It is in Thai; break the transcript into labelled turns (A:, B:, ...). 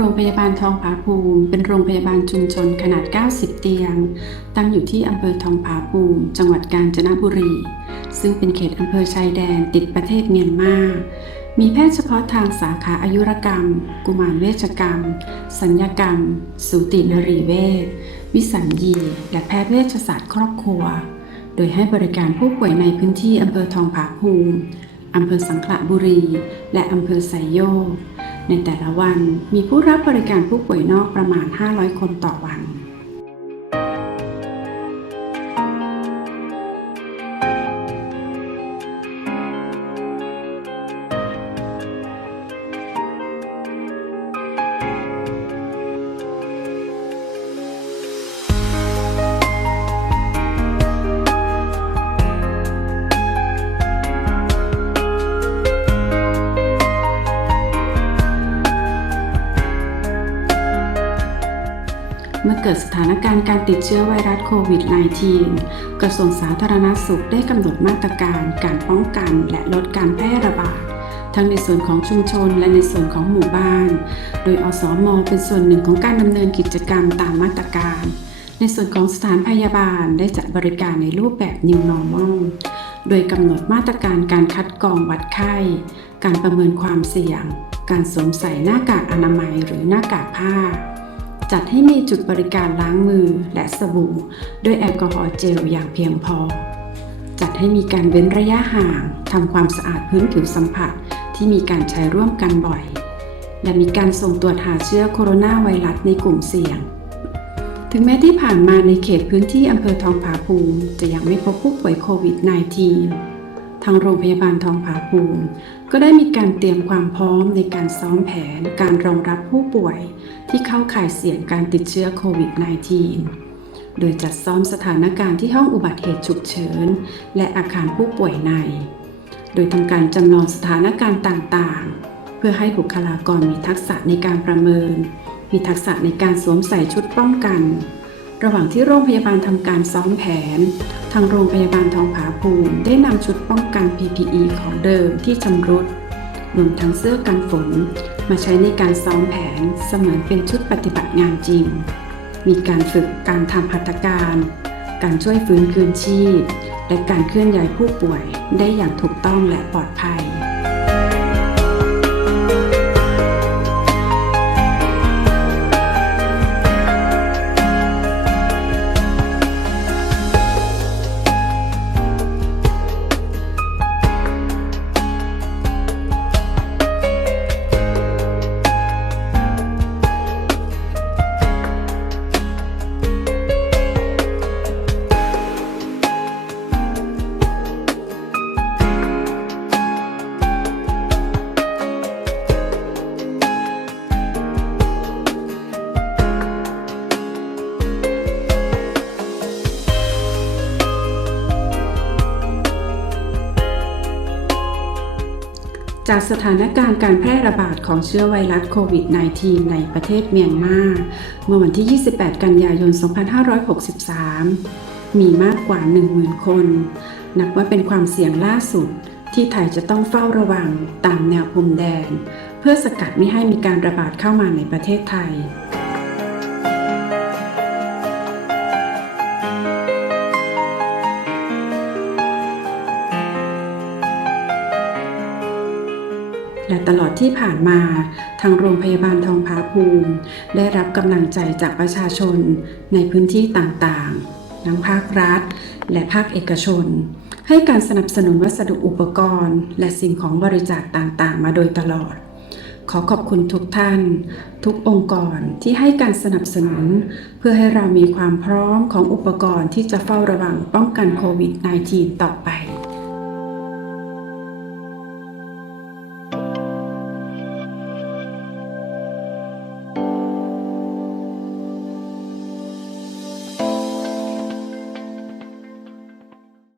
A: โรงพยาบาลทองผาภูมิ เป็นโรงพยาบาลชุมชนขนาด 90 เตียง ตั้งอยู่ที่อำเภอทองผาภูมิ จังหวัดกาญจนบุรี ซึ่งเป็นเขตอำเภอชายแดนติดประเทศเมียนมา มีแพทย์เฉพาะทางสาขาอายุรกรรม กุมารเวชกรรม สัญญกรรม สูตินรีเวชวิสัญญี และแพทย์เวชศาสตร์ครอบครัว โดยให้บริการผู้ป่วยในพื้นที่อำเภอทองผาภูมิอำเภอสังขละบุรี และอำเภอไซโยก ในแต่ละวันมีผู้รับบริการผู้ป่วยนอกประมาณ 500 คนต่อวัน เกิดสถานการณ์การติดเชื้อไวรัสโควิด -19 กระทรวงสาธารณสุขได้กำหนดมาตรการการป้องกันและลดการแพร่ระบาด ทั้งในส่วนของชุมชนและในส่วนของหมู่บ้าน โดยอสมเป็นส่วนหนึ่งของการดำเนินกิจกรรมตามมาตรการ ในส่วนของสถานพยาบาลได้จัดบริการในรูปแบบ New Normal โดยกำหนดมาตรการการคัดกรองวัดไข้ การประเมินความเสี่ยง การสวมใส่หน้ากากอนามัยหรือหน้ากากผ้า จัดให้มีจุดบริการล้างมือและสบู่ ด้วยแอลกอฮอล์เจลอย่างเพียงพอ จัดให้มีการเว้นระยะห่างทำความสะอาดพื้นผิวสัมผัสที่มีการใช้ร่วมกันบ่อย และมีการส่งตรวจหาเชื้อโคโรนาไวรัสในกลุ่มเสี่ยง ถึงแม้ที่ผ่านมาในเขตพื้นที่อำเภอทองผาภูมิ จะยังไม่พบผู้ป่วยโควิด -19 างโรงพยาบาลทองผาภูมิ ก็ได้มีการเตรียมความพร้อมในการซ้อมแผนการรองรับผู้ป่วย ที่เข้าข่ายเสี่ยงการติดเชื้อโควิด -19 โดยจัดซ้อมสถานการณ์ที่ห้องอุบัติเหตุฉุกเฉิน และอาคารผู้ป่วยใน โดยทำการจำลองสถานการณ์ต่างๆ เพื่อให้บุคลากรมีทักษะในการประเมิน มีทักษะในการสวมใส่ชุดป้องกัน ระหว่างที่โรงพยาบาลทำการซ้อมแผน ทางโรงพยาบาลทองผาภูมิได้นำชุดป้องกัน PPE ของเดิมที่ชำรุดรวมทั้งเสื้อกันฝน มาใช้ในการซ้อมแผนเสมือนเป็นชุดปฏิบัติงานจริง มีการฝึกการทำหัตถการ การช่วยฟื้นคืนชีพ และการเคลื่อนย้ายผู้ป่วยได้อย่างถูกต้องและปลอดภัย จากสถานการณ์การแพร่ระบาดของเชื้อไวรัสโควิด -19 ในประเทศเมียนมา เมื่อวันที่ 28 กันยายน 2563 มีมากกว่า 10,000 คน นับว่าเป็นความเสี่ยงล่าสุดที่ไทยจะต้องเฝ้าระวังตามแนวพรมแดน เพื่อสกัดไม่ให้มีการระบาดเข้ามาในประเทศไทย ตลอดที่ผ่านมา ทางโรงพยาบาลทองผาภูมิ ได้รับกำลังใจจากประชาชนในพื้นที่ต่างๆ ทั้งภาครัฐ และภาคเอกชน ให้การสนับสนุนวัสดุอุปกรณ์ และสิ่งของบริจาคต่างๆ มาโดยตลอด ขอขอบคุณทุกท่าน ทุกองค์กรที่ให้การสนับสนุน เพื่อให้เรามีความพร้อมของอุปกรณ์ที่จะเฝ้าระวังป้องกันโควิด -19 ต่อไป